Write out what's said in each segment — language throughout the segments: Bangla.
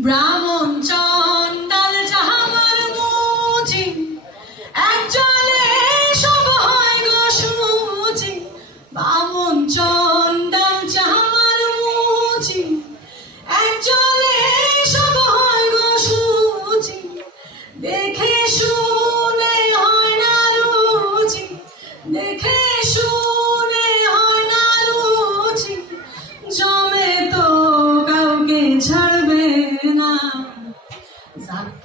Bravo!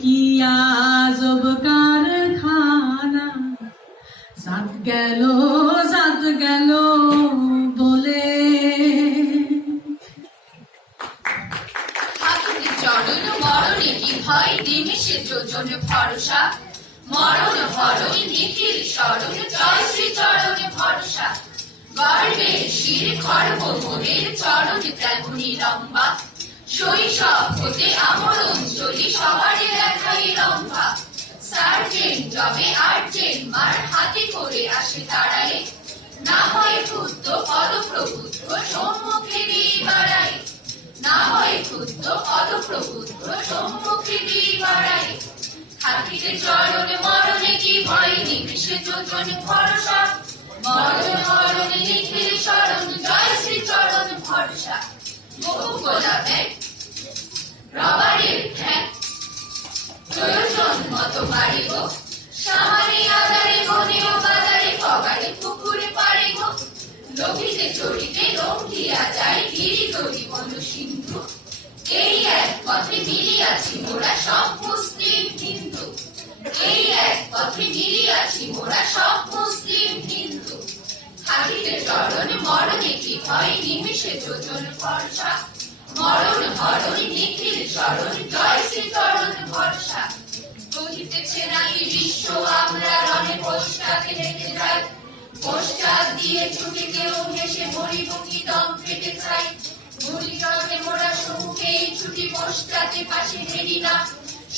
কি আজব কারখানা। সাত গেল সাত গেল বলে। চরণ, মরণে কি ভয়? নিমিষে যোজন ভরসা। মরণ, হরণ, নিখিল স্মরণ জয় শ্রী চরণে ভরসা। গর্বে শির খর্ব মোদের চরণ ত্যাগুনি লম্বা শৈশব হতে আমর অঞ্জলি সবারে দেখাই লম্বা সার্জেন্ট জবে আর্জেন্ট মার হাতে করে আসে দাঁড়ায় না হয় ক্ষুদ্র পদপ্রভুত্ব সম্মুখে দিয়ে বাড়ায় না হয় ক্ষুদ্র পদপ্রভুত্ব সম্মুখে দিয়ে বাড়ায় থাকিতে চরণে, মরণে কি ভয় নিমিষে যোজনে ভরসা? মরণ, মরণে নিখিল শরণ, জয় শ্রী চরণ ভরসা। বহু গোলাপে মতো বাড়িব সামারি আদারে বনেও বাজারে কগারে পুকুরে পারিব লোভিতে চড়িতে রঙ্গিয়া যায়, গিরি তরি বন সিন্ধু। এই এক পথে মিলিয়াছি মোরা সব মুসলিম হিন্দু। এই এক পথে মিলিয়াছি মোরা সব মুসলিম হিন্দু। থাকিতে চরণ, মরণে কি ভয়? নিমিষে যোজন ভরসা। মরণ হরণ নিখিল শরণ জয় শ্রী চরণ ভরসা। বহিতেছে নাকি বিশ্ব? আমরা রণে পোস্টাকে রেখে যাই। পোস্টার দিয়ে ছুটি কেউ হেসে মরিব কি দম পেটে চাই? বলি মোরা সম্মুখে এই ছুটি পোস্টাকে পাশে হেরি না।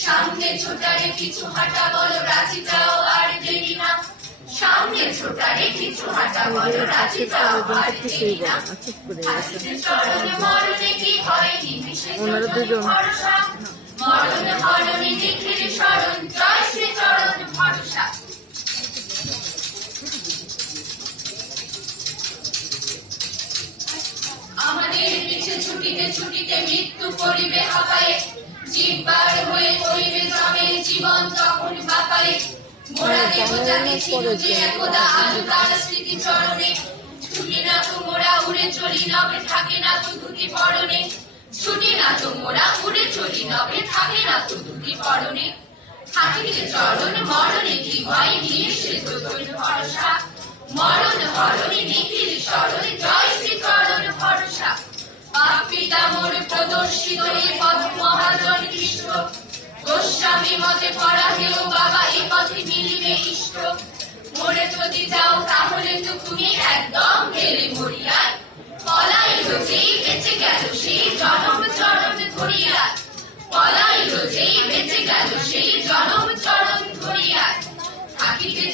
সামনে ছোটারে কিছু হাঁটা বলো রাজি যাও আর দেরি না। সামনে ছোটারে কিছু হাঁটা বলো রাজি যাও আর দেরি না। থাকিতে চরণে মরণে কি হয়? নিমিষে ভরসা মৃত্যু করিবে হাবায়ে জিব্বার হয়ে করিবে জমে জীবন তখন বাপায়ে। মোরা দেব জাতি ছিল যে একদা আজ তার স্মৃতি চরণে। ছুটি না তো মোরা উড়ে চলি নবে থাকে না তো দুটি পরনে। ছুটি না তো মোরা উড়ে চলি নবে থাকে না তো দুটি পরনে। থাকিতে চরণ, মরণে কি ভয়? নিয়ে সে যোজন ভরসা। মরণ হরণে নিখিল স্মরণে জয় শ্রী চরণ ভরসা পিতা মোর প্রদর্শিত এ পথ মহাজন কৃষ্ণ। গোস্বামী মতে পড়া হেও বাবা, এ পথে মিলিবে ইষ্ট। মোরে যদি যাও তাহলে তো তুমি একদম গেলে মরিয়ায়। পলাইল যেই বেঁচে গেল সে জনম, চরণ ধরিয়ায় পলাইল যেই বেঁচে গেল সেই জনম, চরণ ধরিয়ায় থাকিতে